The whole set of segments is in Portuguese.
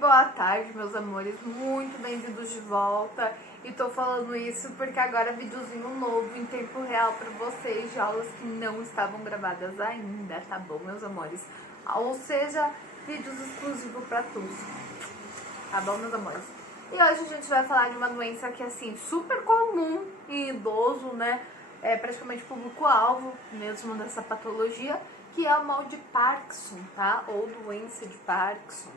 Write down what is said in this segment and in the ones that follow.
boa tarde, meus amores, muito bem-vindos de volta. E tô falando isso porque agora é videozinho novo em tempo real pra vocês, de aulas que não estavam gravadas ainda, tá bom, meus amores? Ou seja, vídeos exclusivos pra todos, tá bom, meus amores? E hoje a gente vai falar de uma doença que é, assim, super comum em idoso, né? É praticamente público-alvo mesmo dessa patologia, que é o mal de Parkinson, tá? Ou doença de Parkinson.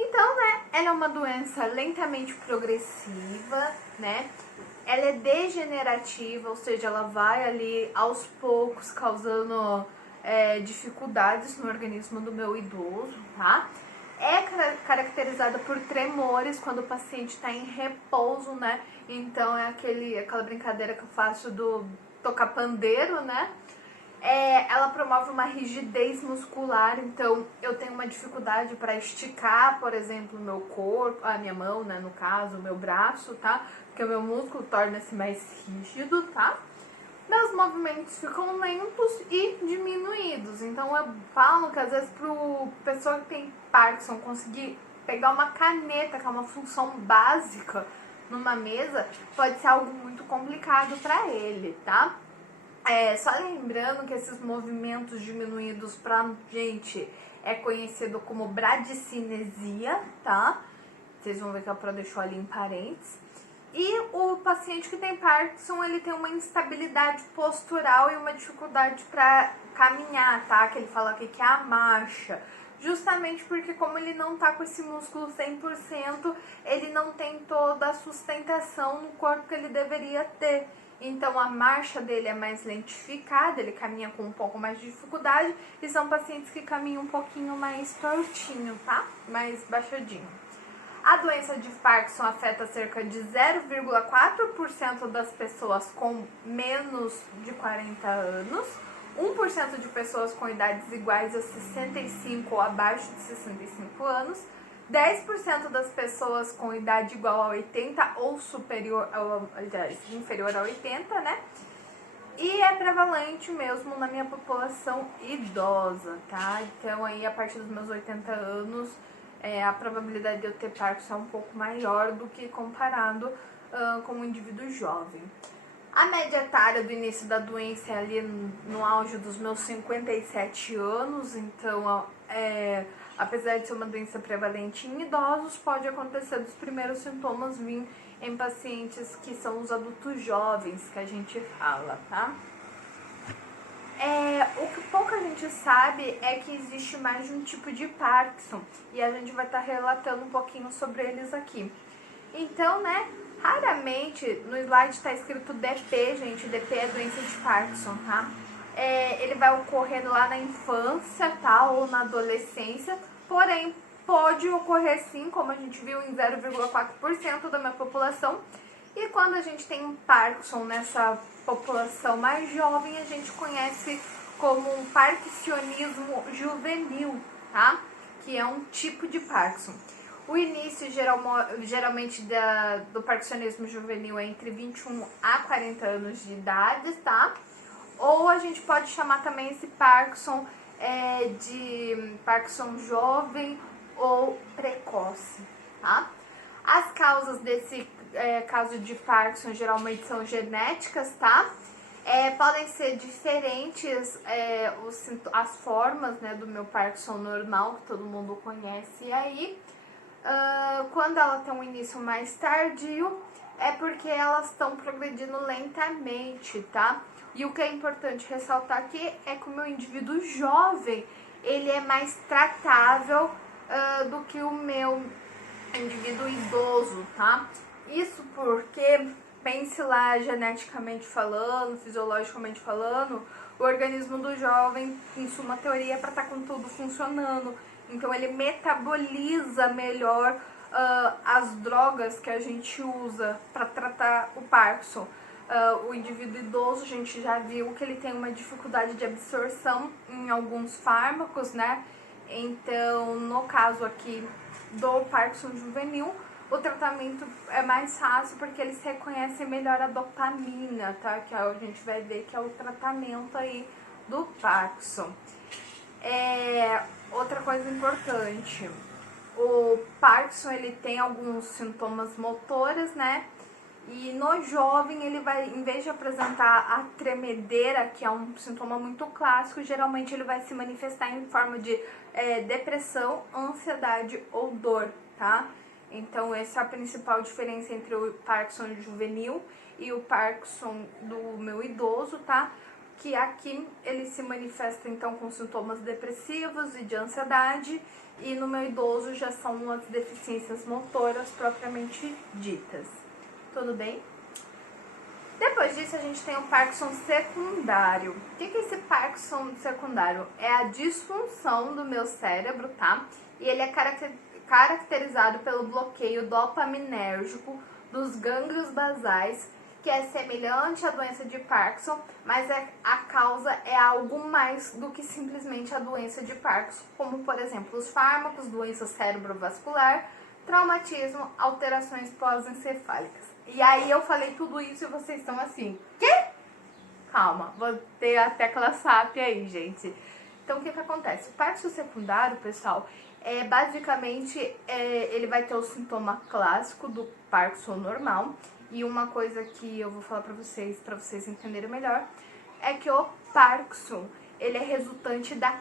Então, né, ela é uma doença lentamente progressiva, né? Ela é degenerativa, ou seja, ela vai ali aos poucos causando dificuldades no organismo do meu idoso, tá? É caracterizada por tremores quando o paciente está em repouso, né? Então é aquela brincadeira que eu faço do tocar pandeiro, né? Ela promove uma rigidez muscular, então eu tenho uma dificuldade para esticar, por exemplo, o meu corpo, a minha mão, né, no caso, o meu braço, tá? Porque o meu músculo torna-se mais rígido, tá? Meus movimentos ficam lentos e diminuídos, então eu falo que às vezes pro pessoa que tem Parkinson conseguir pegar uma caneta, que é uma função básica numa mesa, pode ser algo muito complicado para ele, tá? Só lembrando que esses movimentos diminuídos pra gente é conhecido como bradicinesia, tá? Vocês vão ver que a Pro deixou ali em parênteses. E o paciente que tem Parkinson, ele tem uma instabilidade postural e uma dificuldade para caminhar, tá? Que ele fala aqui que é a marcha. Justamente porque como ele não tá com esse músculo 100%, ele não tem toda a sustentação no corpo que ele deveria ter. Então a marcha dele é mais lentificada, ele caminha com um pouco mais de dificuldade e são pacientes que caminham um pouquinho mais tortinho, tá? Mais baixadinho. A doença de Parkinson afeta cerca de 0,4% das pessoas com menos de 40 anos, 1% de pessoas com idades iguais a 65 ou abaixo de 65 anos, 10% das pessoas com idade igual a 80 ou superior, aliás, inferior a 80, né? E é prevalente mesmo na minha população idosa, tá? Então aí a partir dos meus 80 anos, a probabilidade de eu ter Parkinson é um pouco maior do que comparado com um indivíduo jovem. A média etária do início da doença é ali no auge dos meus 57 anos, então apesar de ser uma doença prevalente em idosos, pode acontecer dos primeiros sintomas vir em pacientes que são os adultos jovens, que a gente fala, tá? O que pouca gente sabe é que existe mais de um tipo de Parkinson, e a gente vai estar relatando um pouquinho sobre eles aqui. Então, né, raramente no slide está escrito DP, gente, DP é doença de Parkinson, tá? Ele vai ocorrendo lá na infância, tá, ou na adolescência, porém pode ocorrer sim, como a gente viu, em 0,4% da minha população. E quando a gente tem um Parkinson nessa população mais jovem, a gente conhece como um parkinsonismo juvenil, tá? Que é um tipo de Parkinson. O início geralmente do parkinsonismo juvenil é entre 21 a 40 anos de idade, tá? Ou a gente pode chamar também esse Parkinson de Parkinson jovem ou precoce, tá? As causas desse caso de Parkinson geralmente são genéticas, tá? Podem ser diferentes as formas, né, do meu Parkinson normal, que todo mundo conhece aí. Quando ela tem um início mais tardio, é porque elas estão progredindo lentamente, tá? E o que é importante ressaltar aqui é que o meu indivíduo jovem, ele é mais tratável do que o meu indivíduo idoso, tá? Isso porque, pense lá, geneticamente falando, fisiologicamente falando, o organismo do jovem, em suma teoria, é para estar com tudo funcionando. Então ele metaboliza melhor as drogas que a gente usa para tratar o Parkinson. O indivíduo idoso, a gente já viu que ele tem uma dificuldade de absorção em alguns fármacos, né? Então, no caso aqui do Parkinson juvenil, o tratamento é mais fácil porque eles reconhecem melhor a dopamina, tá? Que a gente vai ver que é o tratamento aí do Parkinson. Outra coisa importante, o Parkinson, ele tem alguns sintomas motores, né? E no jovem, ele vai, em vez de apresentar a tremedeira, que é um sintoma muito clássico, geralmente ele vai se manifestar em forma de depressão, ansiedade ou dor, tá? Então, essa é a principal diferença entre o Parkinson juvenil e o Parkinson do meu idoso, tá? Que aqui ele se manifesta, então, com sintomas depressivos e de ansiedade, e no meu idoso já são as deficiências motoras propriamente ditas. Tudo bem? Depois disso, a gente tem o Parkinson secundário. O que é esse Parkinson secundário? É a disfunção do meu cérebro, tá? E ele é caracterizado pelo bloqueio dopaminérgico dos gânglios basais, que é semelhante à doença de Parkinson, mas a causa é algo mais do que simplesmente a doença de Parkinson, como, por exemplo, os fármacos, doença cerebrovascular, traumatismo, alterações pós-encefálicas. E aí eu falei tudo isso e vocês estão assim, quê? Calma, vou ter a tecla SAP aí, gente. Então, o que acontece? O Parkinson secundário, pessoal, basicamente, ele vai ter o sintoma clássico do Parkinson normal. E uma coisa que eu vou falar pra vocês entenderem melhor, é que o Parkinson, ele é resultante da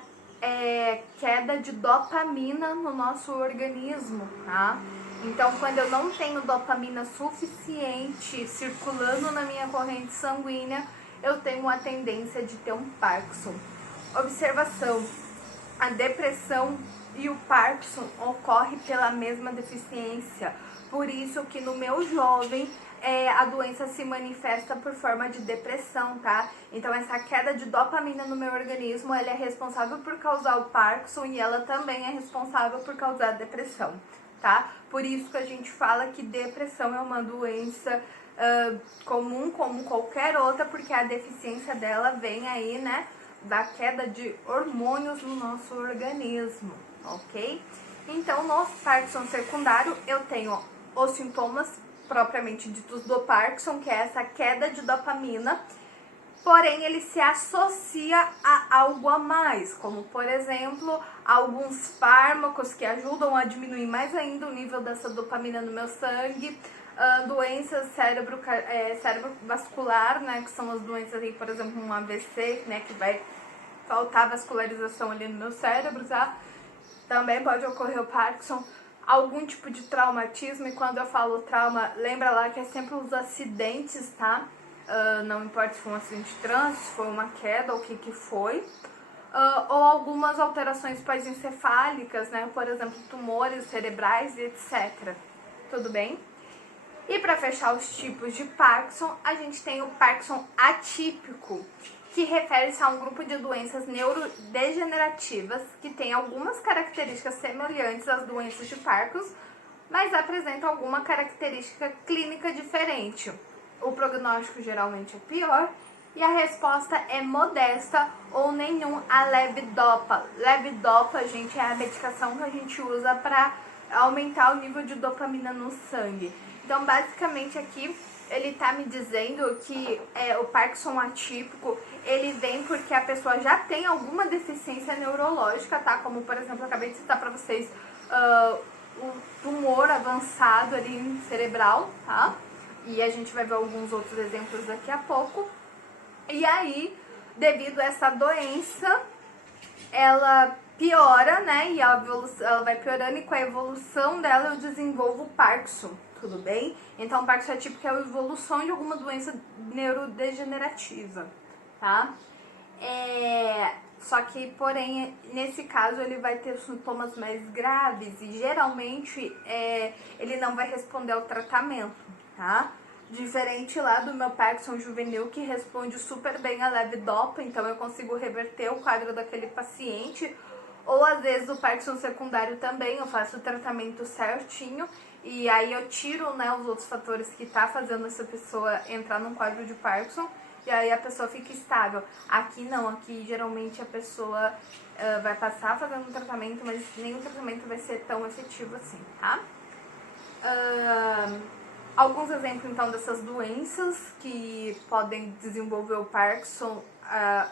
queda de dopamina no nosso organismo, tá? Então, quando eu não tenho dopamina suficiente circulando na minha corrente sanguínea, eu tenho uma tendência de ter um Parkinson. Observação: a depressão e o Parkinson ocorrem pela mesma deficiência. Por isso que no meu jovem, a doença se manifesta por forma de depressão, tá? Então, essa queda de dopamina no meu organismo, ela é responsável por causar o Parkinson e ela também é responsável por causar a depressão, tá? Por isso que a gente fala que depressão é uma doença comum como qualquer outra, porque a deficiência dela vem aí, né, da queda de hormônios no nosso organismo, ok? Então, no Parkinson secundário, eu tenho os sintomas propriamente ditos do Parkinson, que é essa queda de dopamina, porém ele se associa a algo a mais, como por exemplo, alguns fármacos que ajudam a diminuir mais ainda o nível dessa dopamina no meu sangue, doenças cerebrovascular, né, que são as doenças aí, por exemplo, um AVC, né, que vai faltar vascularização ali no meu cérebro, tá? Também pode ocorrer o Parkinson, algum tipo de traumatismo, e quando eu falo trauma, lembra lá que é sempre os acidentes, tá? Não importa se foi um acidente de trânsito, se foi uma queda ou o que foi. Ou algumas alterações pós-encefálicas, né? Por exemplo, tumores cerebrais e etc. Tudo bem? E para fechar os tipos de Parkinson, a gente tem o Parkinson atípico, que refere-se a um grupo de doenças neurodegenerativas que tem algumas características semelhantes às doenças de Parkinson, mas apresentam alguma característica clínica diferente. O prognóstico geralmente é pior e a resposta é modesta ou nenhum a levodopa. Levodopa, gente, é a medicação que a gente usa para aumentar o nível de dopamina no sangue. Então, basicamente aqui, ele tá me dizendo que o Parkinson atípico, ele vem porque a pessoa já tem alguma deficiência neurológica, tá? Como, por exemplo, eu acabei de citar pra vocês o tumor avançado ali cerebral, tá? E a gente vai ver alguns outros exemplos daqui a pouco. E aí, devido a essa doença, ela piora, né? E ela vai piorando, e com a evolução dela eu desenvolvo o Parkinson, tudo bem? Então, o Parkinson atípico é a evolução de alguma doença neurodegenerativa, tá? Só que, porém, nesse caso ele vai ter sintomas mais graves e geralmente ele não vai responder ao tratamento, tá? Diferente lá do meu Parkinson juvenil, que responde super bem a levodopa, então eu consigo reverter o quadro daquele paciente. Ou às vezes o Parkinson secundário também, eu faço o tratamento certinho e aí eu tiro, né, os outros fatores que tá fazendo essa pessoa entrar num quadro de Parkinson, e aí a pessoa fica estável. Aqui não, aqui geralmente a pessoa vai passar fazendo um tratamento, mas nem o tratamento vai ser tão efetivo assim, tá? Alguns exemplos então dessas doenças que podem desenvolver o Parkinson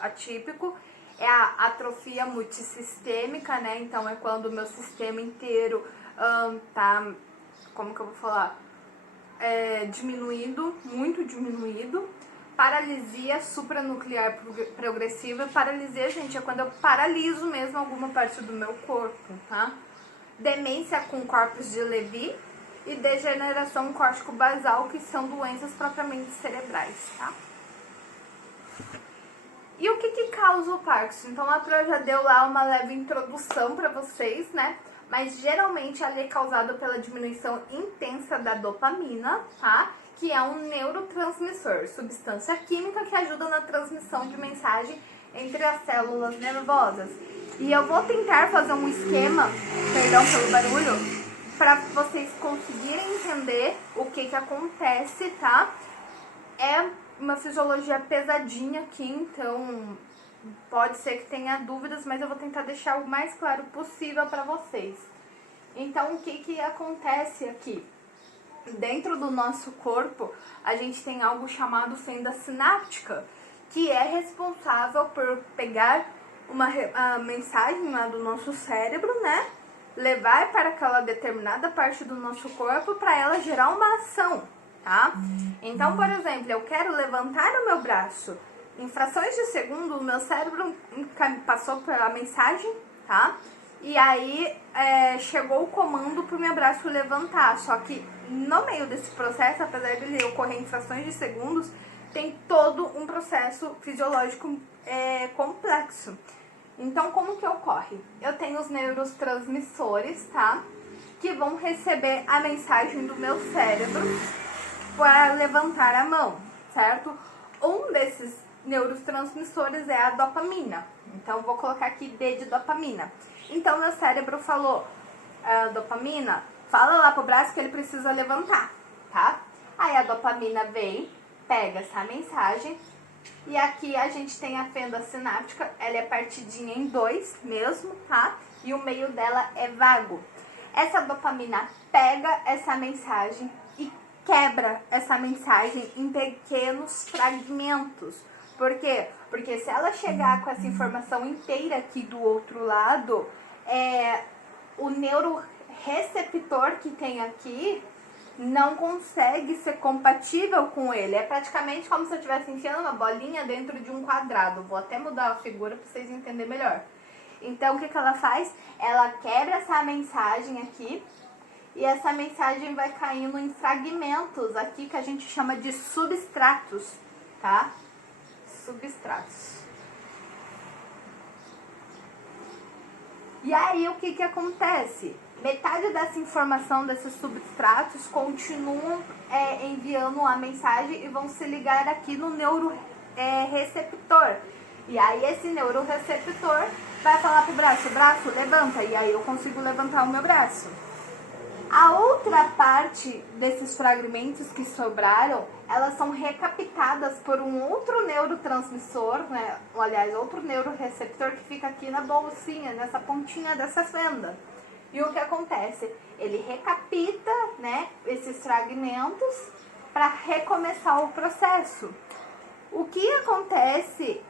atípico é a atrofia multissistêmica, né? Então é quando o meu sistema inteiro tá, como que eu vou falar? Diminuído, muito diminuído. Paralisia supranuclear progressiva. Paralisia, gente, é quando eu paraliso mesmo alguma parte do meu corpo, tá? Demência com corpos de Levy e degeneração córtico-basal, que são doenças propriamente cerebrais, tá? E o que causa o Parkinson? Então a Pro já deu lá uma leve introdução para vocês, né? Mas geralmente ela é causada pela diminuição intensa da dopamina, tá? Que é um neurotransmissor, substância química que ajuda na transmissão de mensagem entre as células nervosas. E eu vou tentar fazer um esquema, perdão pelo barulho, para vocês conseguirem entender o que acontece, tá? É uma fisiologia pesadinha aqui, então pode ser que tenha dúvidas, mas eu vou tentar deixar o mais claro possível para vocês. Então, o que acontece aqui? Dentro do nosso corpo, a gente tem algo chamado fenda sináptica, que é responsável por pegar a mensagem lá do nosso cérebro, né? Levar para aquela determinada parte do nosso corpo para ela gerar uma ação, tá? Então, por exemplo, eu quero levantar o meu braço. Em frações de segundo, o meu cérebro passou a mensagem, tá? E aí chegou o comando para o meu braço levantar. Só que no meio desse processo, apesar dele ocorrer em frações de segundos, tem todo um processo fisiológico complexo. Então, como que ocorre? Eu tenho os neurotransmissores, tá? Que vão receber a mensagem do meu cérebro para levantar a mão, certo? Um desses neurotransmissores é a dopamina. Então, vou colocar aqui D de dopamina. Então, meu cérebro falou, dopamina, fala lá pro braço que ele precisa levantar, tá? Aí a dopamina vem, pega essa mensagem. E aqui a gente tem a fenda sináptica, ela é partidinha em dois mesmo, tá? E o meio dela é vago. Essa dopamina pega essa mensagem e quebra essa mensagem em pequenos fragmentos. Por quê? Porque se ela chegar com essa informação inteira aqui do outro lado, o neuroreceptor que tem aqui não consegue ser compatível com ele. É praticamente como se eu estivesse enfiando uma bolinha dentro de um quadrado. Vou até mudar a figura para vocês entenderem melhor. Então, o que ela faz? Ela quebra essa mensagem aqui e essa mensagem vai caindo em fragmentos aqui que a gente chama de substratos, tá? Substratos. E aí, o que acontece? Metade dessa informação desses substratos continuam enviando a mensagem e vão se ligar aqui no neuroreceptor. E aí esse neuroreceptor vai falar pro braço, levanta, e aí eu consigo levantar o meu braço. A outra parte desses fragmentos que sobraram, elas são recaptadas por um outro neurotransmissor, né? Aliás, outro neuroreceptor que fica aqui na bolsinha, nessa pontinha dessa fenda. E o que acontece? Ele recapita, né, esses fragmentos para recomeçar o processo. O que acontece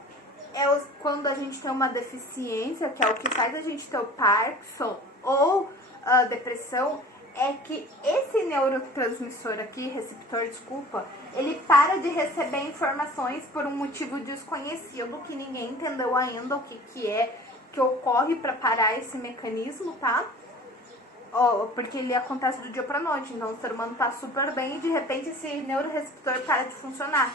quando a gente tem uma deficiência, que é o que faz a gente ter o Parkinson ou a depressão, é que esse neurotransmissor aqui, receptor, desculpa, ele para de receber informações por um motivo desconhecido, que ninguém entendeu ainda o que ocorre para parar esse mecanismo, tá? Porque ele acontece do dia pra noite, então o ser humano tá super bem e de repente esse neuroreceptor para de funcionar.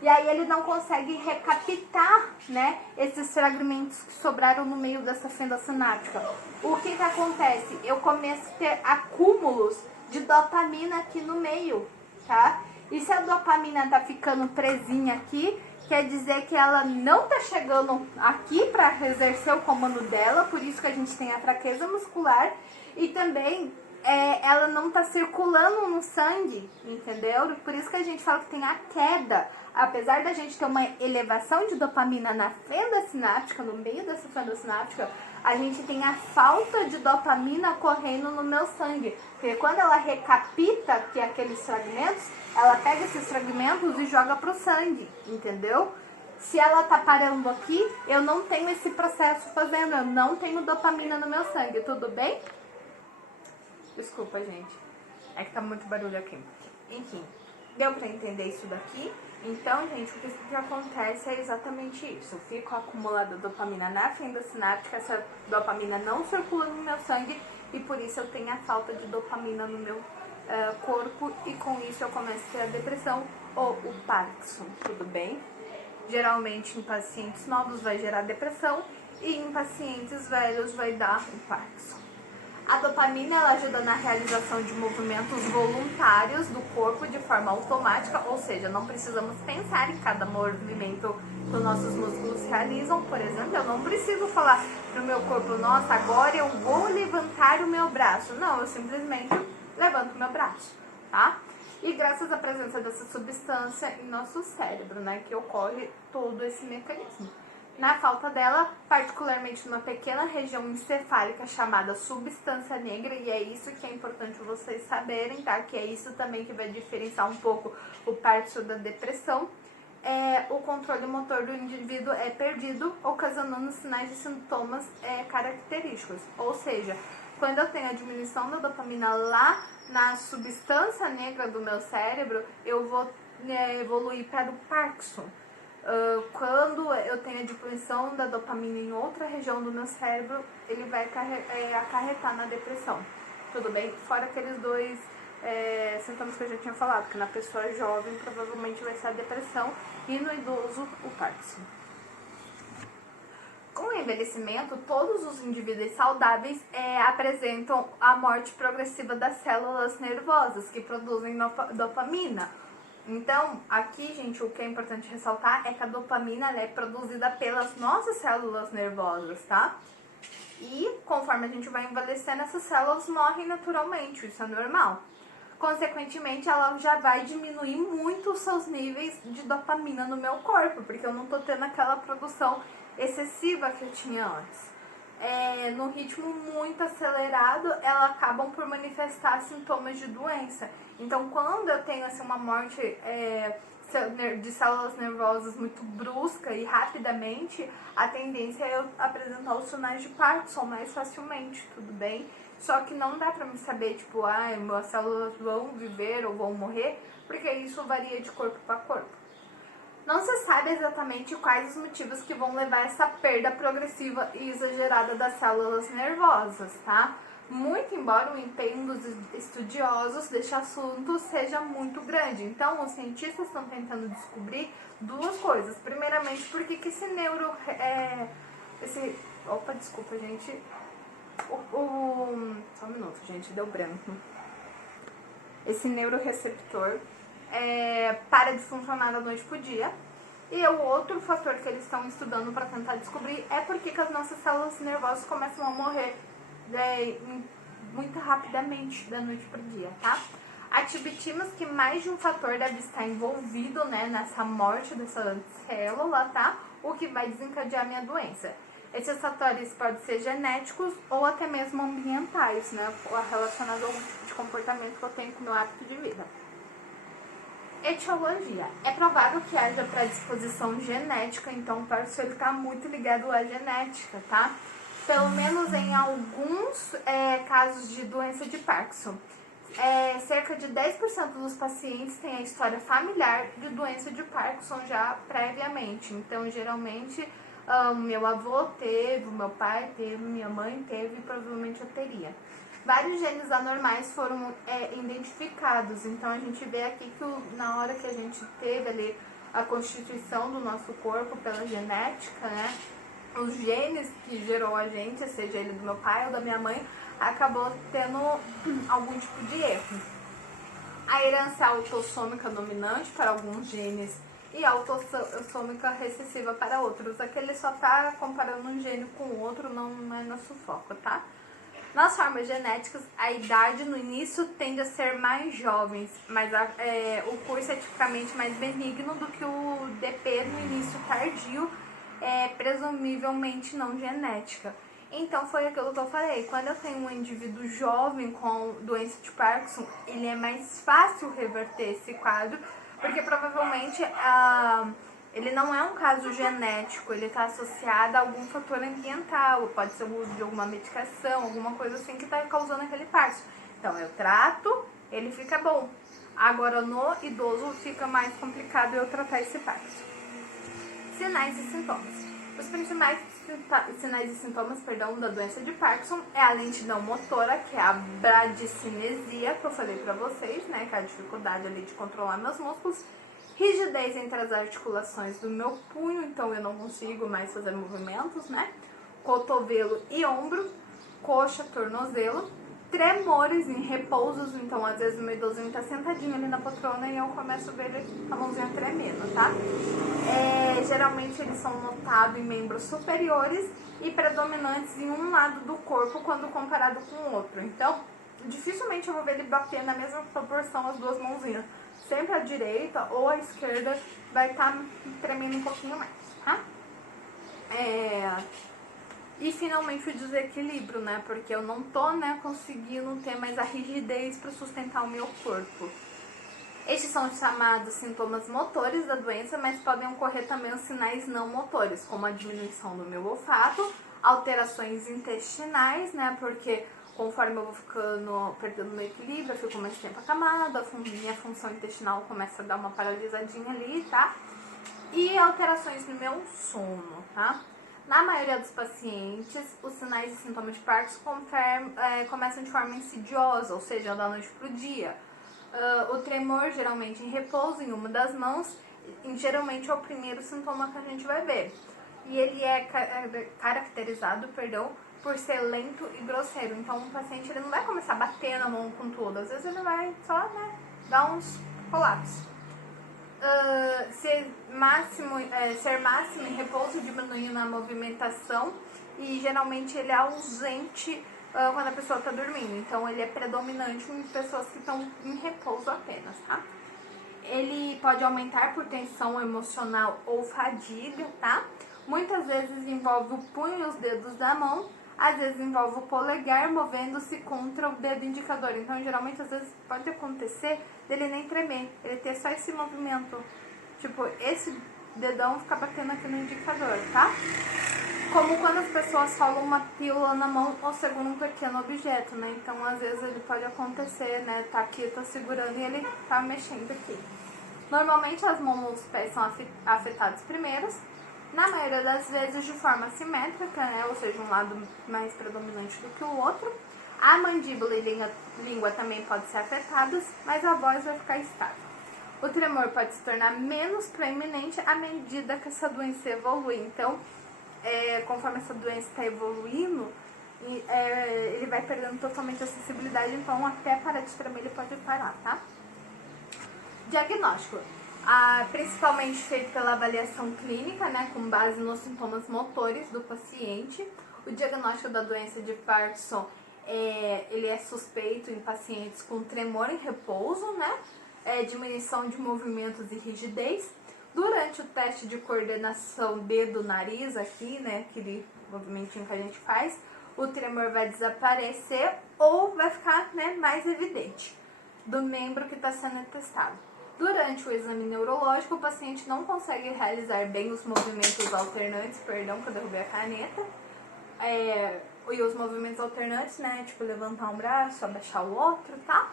E aí ele não consegue recaptar, né, esses fragmentos que sobraram no meio dessa fenda sináptica. O que acontece? Eu começo a ter acúmulos de dopamina aqui no meio, tá? E se a dopamina tá ficando presinha aqui, quer dizer que ela não tá chegando aqui para exercer o comando dela, por isso que a gente tem a fraqueza muscular. E também ela não tá circulando no sangue, entendeu? Por isso que a gente fala que tem a queda. Apesar da gente ter uma elevação de dopamina na fenda sináptica, no meio dessa fenda sináptica, a gente tem a falta de dopamina correndo no meu sangue. Porque quando ela recapita aqui aqueles fragmentos, ela pega esses fragmentos e joga pro sangue, entendeu? Se ela tá parando aqui, eu não tenho esse processo fazendo, eu não tenho dopamina no meu sangue, tudo bem? Desculpa, gente. É que tá muito barulho aqui. Enfim, deu pra entender isso daqui? Então, gente, o que acontece é exatamente isso. Eu fico acumulando dopamina na fenda sináptica, essa dopamina não circula no meu sangue e por isso eu tenho a falta de dopamina no meu corpo e com isso eu começo a ter a depressão ou o Parkinson, tudo bem? Geralmente em pacientes novos vai gerar depressão e em pacientes velhos vai dar o Parkinson. A dopamina ela ajuda na realização de movimentos voluntários do corpo de forma automática, ou seja, não precisamos pensar em cada movimento que os nossos músculos realizam. Por exemplo, eu não preciso falar para o meu corpo, nossa, agora eu vou levantar o meu braço. Não, eu simplesmente levanto o meu braço, tá? E graças à presença dessa substância em nosso cérebro, né, que ocorre todo esse mecanismo. Na falta dela, particularmente numa pequena região encefálica chamada substância negra, e é isso que é importante vocês saberem, tá? Que é isso também que vai diferenciar um pouco o Parkinson da depressão. O controle motor do indivíduo é perdido, ocasionando sinais e sintomas característicos. Ou seja, quando eu tenho a diminuição da dopamina lá na substância negra do meu cérebro, eu vou evoluir para o Parkinson. Quando eu tenho a diminuição da dopamina em outra região do meu cérebro, ele vai acarretar na depressão. Tudo bem? Fora aqueles dois sintomas que eu já tinha falado, que na pessoa jovem provavelmente vai ser a depressão e no idoso o Parkinson. Com o envelhecimento, todos os indivíduos saudáveis apresentam a morte progressiva das células nervosas que produzem dopamina. Então, aqui, gente, o que é importante ressaltar é que a dopamina é produzida pelas nossas células nervosas, tá? E conforme a gente vai envelhecendo, essas células morrem naturalmente, isso é normal. Consequentemente, ela já vai diminuir muito os seus níveis de dopamina no meu corpo, porque eu não tô tendo aquela produção excessiva que eu tinha antes. No ritmo muito acelerado, elas acabam por manifestar sintomas de doença. Então, quando eu tenho assim, uma morte de células nervosas muito brusca e rapidamente, a tendência é eu apresentar os sinais de Parkinson mais facilmente, tudo bem? Só que não dá pra me saber, tipo, minhas células vão viver ou vão morrer, porque isso varia de corpo para corpo. Não se sabe exatamente quais os motivos que vão levar a essa perda progressiva e exagerada das células nervosas, tá? Muito embora o empenho dos estudiosos deste assunto seja muito grande. Então, os cientistas estão tentando descobrir duas coisas. Primeiramente, por que esse Opa, desculpa, gente. Só um minuto, gente, deu branco. Esse neuroreceptor para de funcionar da noite pro dia. E o outro fator que eles estão estudando para tentar descobrir é por que as nossas células nervosas começam a morrer muito rapidamente da noite pro dia, tá? Admitimos que mais de um fator deve estar envolvido, né, nessa morte dessa célula, tá? O que vai desencadear a minha doença. Esses fatores podem ser genéticos ou até mesmo ambientais, né, relacionados ao tipo de comportamento que eu tenho com o meu hábito de vida. Etiologia. É provável que haja predisposição genética, então o Parkinson está muito ligado à genética, tá? Pelo menos em alguns casos de doença de Parkinson. Cerca de 10% dos pacientes têm a história familiar de doença de Parkinson já previamente. Então, geralmente, meu avô teve, meu pai teve, minha mãe teve e provavelmente eu teria. Vários genes anormais foram identificados, então a gente vê aqui que na hora que a gente teve ali a constituição do nosso corpo pela genética, né, os genes que gerou a gente, seja ele do meu pai ou da minha mãe, acabou tendo algum tipo de erro. A herança autossômica dominante para alguns genes e a autossômica recessiva para outros. Aqui ele só está comparando um gene com o outro, não é nosso foco, tá? Nas formas genéticas, a idade no início tende a ser mais jovens, mas o curso é tipicamente mais benigno do que o DP no início tardio, presumivelmente não genética. Então foi aquilo que eu falei, quando eu tenho um indivíduo jovem com doença de Parkinson, ele é mais fácil reverter esse quadro, porque provavelmente Ele não é um caso genético, ele está associado a algum fator ambiental, pode ser o uso de alguma medicação, alguma coisa assim que está causando aquele parto. Então eu trato, ele fica bom. Agora no idoso fica mais complicado eu tratar esse parto. Sinais e sintomas. Os principais sinais e sintomas, da doença de Parkinson é a lentidão motora, que é a bradicinesia, que eu falei pra vocês, né, que é a dificuldade ali de controlar meus músculos, rigidez entre as articulações do meu punho, então eu não consigo mais fazer movimentos, né, cotovelo e ombro, coxa, tornozelo, tremores em repousos, então às vezes o meu idosinho tá sentadinho ali na poltrona e eu começo a ver ele, a mãozinha tremendo, tá? Geralmente eles são notados em membros superiores e predominantes em um lado do corpo quando comparado com o outro. Então, dificilmente eu vou ver ele bater na mesma proporção as duas mãozinhas. Sempre a direita ou a esquerda vai estar tremendo um pouquinho mais, tá? E finalmente o desequilíbrio, né? Porque eu não tô, né, conseguindo ter mais a rigidez para sustentar o meu corpo. Estes são os chamados sintomas motores da doença, mas podem ocorrer também os sinais não motores, como a diminuição do meu olfato, alterações intestinais, né? Porque conforme eu vou perdendo meu equilíbrio, eu fico mais tempo acamada, minha função intestinal começa a dar uma paralisadinha ali, tá? E alterações no meu sono, tá? Na maioria dos pacientes, os sinais e sintomas de Parkinson começam de forma insidiosa, ou seja, da noite para o dia. O tremor, geralmente em repouso, em uma das mãos, geralmente é o primeiro sintoma que a gente vai ver. E ele é caracterizado, por ser lento e grosseiro. Então, o paciente ele não vai começar a bater na mão com tudo. Às vezes ele vai só, né, dar uns colapsos. Ser máximo em repouso, diminuindo a movimentação, e geralmente ele é ausente quando a pessoa está dormindo. Então ele é predominante em pessoas que estão em repouso apenas, tá? Ele pode aumentar por tensão emocional ou fadiga, tá? Muitas vezes envolve o punho e os dedos da mão, às vezes envolve o polegar movendo-se contra o dedo indicador. Então, geralmente, às vezes pode acontecer dele nem tremer, ele ter só esse movimento. Tipo, esse dedão fica batendo aqui no indicador, tá? Como quando as pessoas rolam uma pílula na mão ou seguram um pequeno objeto, né? Então, às vezes, ele pode acontecer, né? Tá aqui, tá segurando e ele tá mexendo aqui. Normalmente, as mãos ou os pés são afetados primeiros. Na maioria das vezes de forma simétrica, né? Ou seja, um lado mais predominante do que o outro. A mandíbula e língua também podem ser afetadas, mas a voz vai ficar estável. O tremor pode se tornar menos proeminente à medida que essa doença evolui. Então, conforme essa doença está evoluindo, ele vai perdendo totalmente a sensibilidade, então até parar de tremer ele pode parar, tá? Diagnóstico. Principalmente feito pela avaliação clínica, né, com base nos sintomas motores do paciente. O diagnóstico da doença de Parkinson ele é suspeito em pacientes com tremor em repouso, né, diminuição de movimentos e rigidez. Durante o teste de coordenação dedo-nariz aqui, né, aquele movimentinho que a gente faz, o tremor vai desaparecer ou vai ficar, né, mais evidente do membro que está sendo testado. Durante o exame neurológico, o paciente não consegue realizar bem os movimentos alternantes, que eu derrubei a caneta, e os movimentos alternantes, né, tipo levantar um braço, abaixar o outro, tá?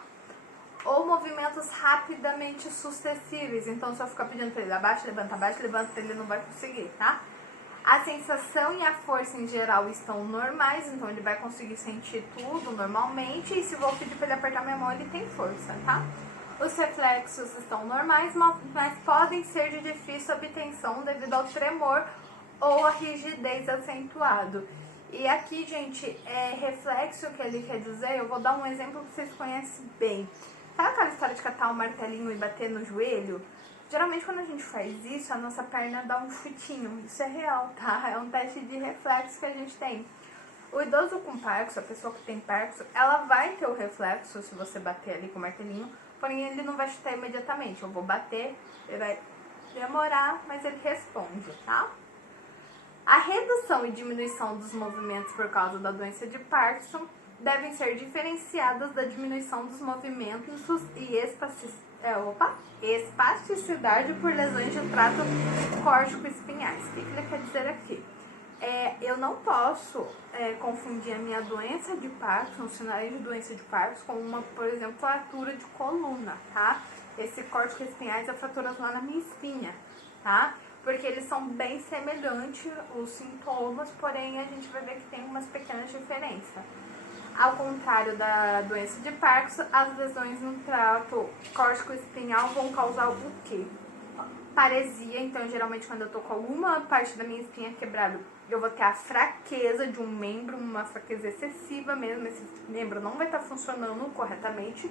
Ou movimentos rapidamente sucessivos, então se eu ficar pedindo pra ele abaixa, levanta, ele não vai conseguir, tá? A sensação e a força em geral estão normais, então ele vai conseguir sentir tudo normalmente, e se eu vou pedir pra ele apertar minha mão, ele tem força, tá? Os reflexos estão normais, mas podem ser de difícil obtenção devido ao tremor ou à rigidez acentuado. E aqui, gente, reflexo que ele quer dizer, eu vou dar um exemplo que vocês conhecem bem. Sabe aquela história de catar um martelinho e bater no joelho? Geralmente quando a gente faz isso, a nossa perna dá um chutinho. Isso é real, tá? É um teste de reflexo que a gente tem. O idoso com Parkinson, a pessoa que tem Parkinson, ela vai ter o reflexo se você bater ali com o martelinho, porém ele não vai chutar imediatamente. Eu vou bater, ele vai demorar, mas ele responde, tá? A redução e diminuição dos movimentos por causa da doença de Parkinson devem ser diferenciadas da diminuição dos movimentos e espasticidade por lesões de trato córtico-espinhais. O que ele quer dizer aqui? Eu não posso confundir a minha doença de Parkinson, os sinais de doença de Parkinson, com uma, por exemplo, fratura de coluna, tá? Esse córtico-espinhais é fraturas lá na minha espinha, tá? Porque eles são bem semelhantes, os sintomas, porém a gente vai ver que tem umas pequenas diferenças. Ao contrário da doença de Parkinson, as lesões no trato córtico-espinhal vão causar o quê? Paresia. Então geralmente quando eu tô com alguma parte da minha espinha quebrada, eu vou ter a fraqueza de um membro, uma fraqueza excessiva mesmo, esse membro não vai estar funcionando corretamente.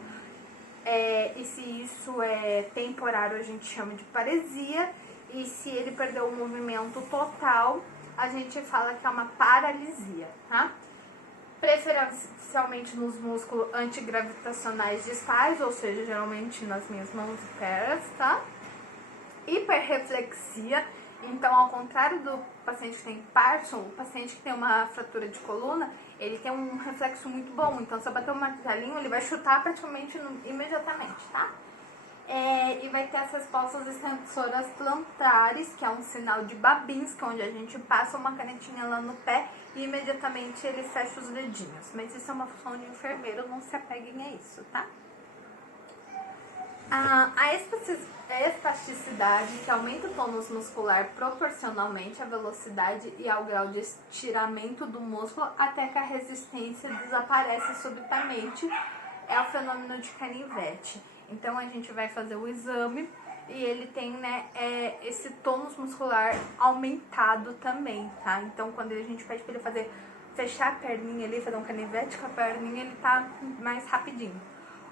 E se isso é temporário, a gente chama de paresia. E se ele perdeu o movimento total, a gente fala que é uma paralisia, tá? Preferencialmente nos músculos antigravitacionais distais, ou seja, geralmente nas minhas mãos e pés, tá? Hiperreflexia. Então, ao contrário do paciente que tem Parkinson, o paciente que tem uma fratura de coluna, ele tem um reflexo muito bom. Então, se eu bater um martelinho, ele vai chutar praticamente imediatamente, tá? E vai ter as respostas extensoras plantares, que é um sinal de Babinski, onde a gente passa uma canetinha lá no pé e imediatamente ele fecha os dedinhos. Mas isso é uma função de enfermeiro, não se apeguem a isso, tá? A espasticidade, que aumenta o tônus muscular proporcionalmente à velocidade e ao grau de estiramento do músculo até que a resistência desaparece subitamente, é o fenômeno de canivete. Então a gente vai fazer o exame e ele tem, né, esse tônus muscular aumentado também, tá? Então quando a gente pede para ele fechar a perninha ali, fazer um canivete com a perninha, ele tá mais rapidinho.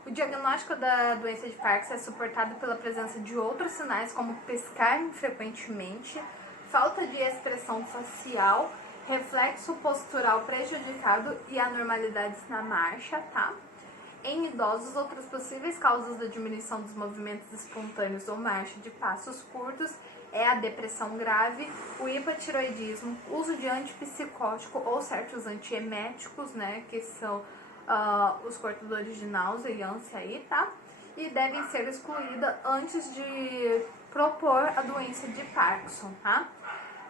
O diagnóstico da doença de Parkinson é suportado pela presença de outros sinais, como piscar infrequentemente, falta de expressão facial, reflexo postural prejudicado e anormalidades na marcha, tá? Em idosos, outras possíveis causas da diminuição dos movimentos espontâneos ou marcha de passos curtos é a depressão grave, o hipotiroidismo, uso de antipsicótico ou certos antieméticos, né, que são os cortadores de náusea e ânsia aí, tá? E devem ser excluídas antes de propor a doença de Parkinson, tá?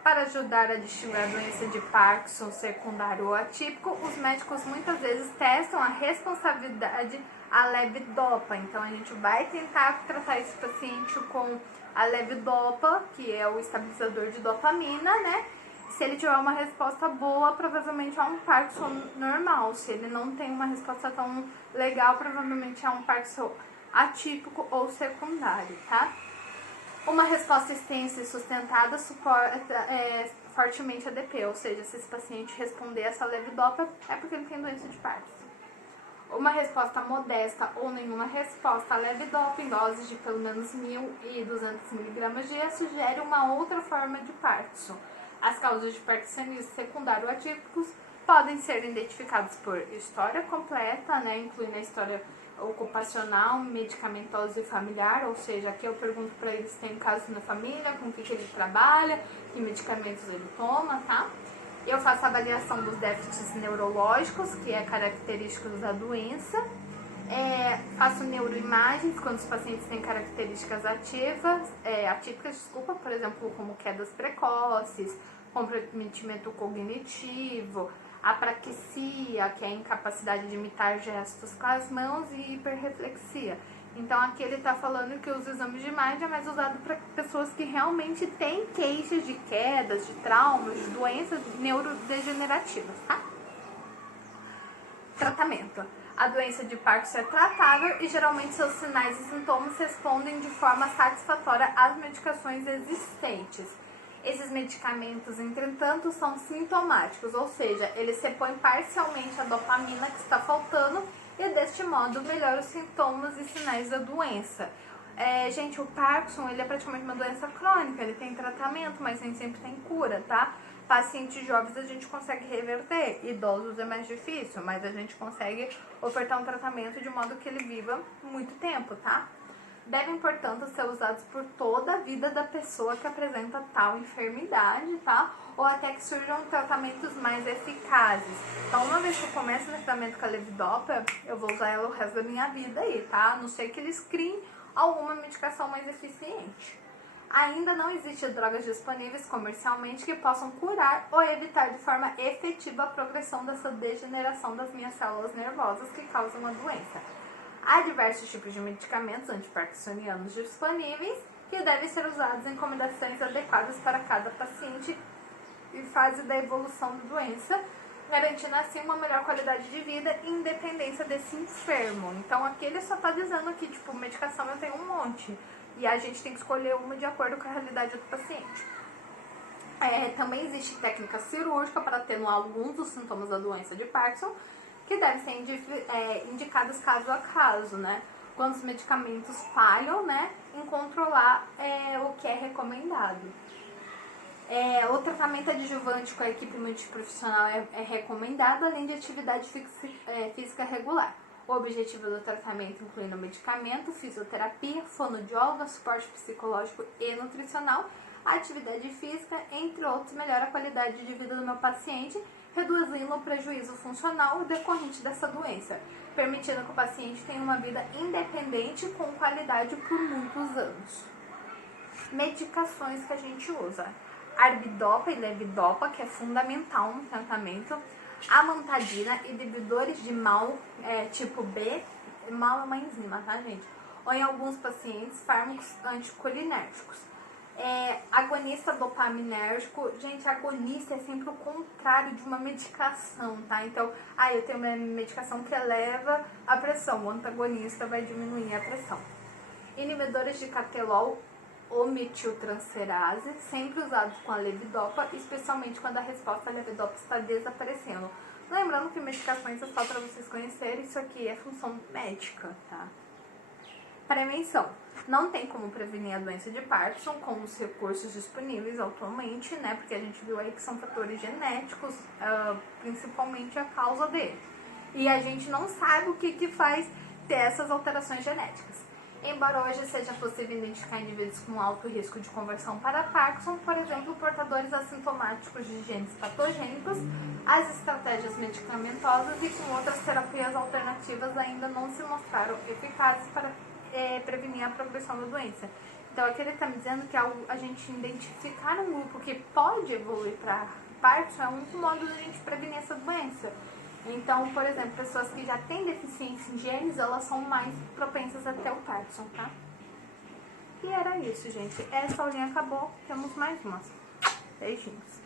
Para ajudar a distinguir a doença de Parkinson secundário ou atípico, os médicos muitas vezes testam a responsabilidade à levodopa. Então a gente vai tentar tratar esse paciente com a levodopa, que é o estabilizador de dopamina, né? Se ele tiver uma resposta boa, provavelmente é um Parkinson normal. Se ele não tem uma resposta tão legal, provavelmente é um Parkinson atípico ou secundário, tá? Uma resposta extensa e sustentada suporta fortemente a DP, ou seja, se esse paciente responder essa levodopa, é porque ele tem doença de Parkinson. Uma resposta modesta ou nenhuma resposta à levodopa em doses de pelo menos 1.200 mg dia sugere uma outra forma de Parkinson. As causas de parkinsonismo secundário atípicos podem ser identificadas por história completa, né, incluindo a história ocupacional, medicamentosa e familiar, ou seja, aqui eu pergunto para ele se tem caso na família, com o que ele trabalha, que medicamentos ele toma, tá? Eu faço a avaliação dos déficits neurológicos, que é característicos da doença. Faço neuroimagens quando os pacientes têm características atípicas, por exemplo, como quedas precoces, comprometimento cognitivo, apraxia, que é a incapacidade de imitar gestos com as mãos, e hiperreflexia. Então aqui ele está falando que os exames de imagem é mais usado para pessoas que realmente têm queixas de quedas, de traumas, de doenças neurodegenerativas, tá? Tratamento. A doença de Parkinson é tratável e geralmente seus sinais e sintomas respondem de forma satisfatória às medicações existentes. Esses medicamentos, entretanto, são sintomáticos, ou seja, eles repõem parcialmente a dopamina que está faltando e, deste modo, melhoram os sintomas e sinais da doença. Gente, o Parkinson, ele é praticamente uma doença crônica, ele tem tratamento, mas nem sempre tem cura, tá? Pacientes jovens a gente consegue reverter, idosos é mais difícil, mas a gente consegue ofertar um tratamento de modo que ele viva muito tempo, tá? devem, portanto, ser usados por toda a vida da pessoa que apresenta tal enfermidade, tá? Ou até que surjam tratamentos mais eficazes. Então, uma vez que eu começo o tratamento com a levodopa, eu vou usar ela o resto da minha vida aí, tá? A não ser que eles criem alguma medicação mais eficiente. Ainda não existem drogas disponíveis comercialmente que possam curar ou evitar de forma efetiva a progressão dessa degeneração das minhas células nervosas que causam a doença. Há diversos tipos de medicamentos antiparkinsonianos disponíveis que devem ser usados em combinações adequadas para cada paciente e fase da evolução da doença, garantindo assim uma melhor qualidade de vida e independência desse enfermo. Então aqui ele só está dizendo que, tipo, medicação eu tenho um monte e a gente tem que escolher uma de acordo com a realidade do paciente. Também existe técnica cirúrgica para atenuar alguns dos sintomas da doença de Parkinson, que devem ser indicadas caso a caso, né? Quando os medicamentos falham, né, em controlar o que é recomendado. O tratamento adjuvante com a equipe multiprofissional é recomendado, além de atividade física regular. O objetivo do tratamento inclui medicamento, fisioterapia, fonoaudióloga, suporte psicológico e nutricional, atividade física, entre outros, melhora a qualidade de vida do meu paciente, reduzindo o prejuízo funcional decorrente dessa doença, permitindo que o paciente tenha uma vida independente com qualidade por muitos anos. Medicações que a gente usa: arbidopa e levodopa, que é fundamental no tratamento, amantadina, inibidores de MAO tipo B, MAO é uma enzima, tá, gente? Ou em alguns pacientes, fármacos anticolinérgicos. Agonista dopaminérgico, gente, agonista é sempre o contrário de uma medicação, tá? Então, eu tenho uma medicação que eleva a pressão, o antagonista vai diminuir a pressão. Inibidores de catelol ou metiltransferase, sempre usados com a levodopa, especialmente quando a resposta à levodopa está desaparecendo. Lembrando que medicações é só para vocês conhecerem, isso aqui é função médica, tá? Prevenção. Não tem como prevenir a doença de Parkinson com os recursos disponíveis atualmente, né? Porque a gente viu aí que são fatores genéticos, principalmente a causa dele. E a gente não sabe o que faz ter essas alterações genéticas. Embora hoje seja possível identificar indivíduos com alto risco de conversão para Parkinson, por exemplo, portadores assintomáticos de genes patogênicos, as estratégias medicamentosas e com outras terapias alternativas ainda não se mostraram eficazes para prevenir a progressão da doença. Então aqui ele está me dizendo que a gente identificar um grupo que pode evoluir para Parkinson é um único modo de a gente prevenir essa doença. Então, por exemplo, pessoas que já têm deficiência em genes, elas são mais propensas a ter o Parkinson, tá? E era isso, gente. Essa aulinha acabou, temos mais uma. Beijinhos.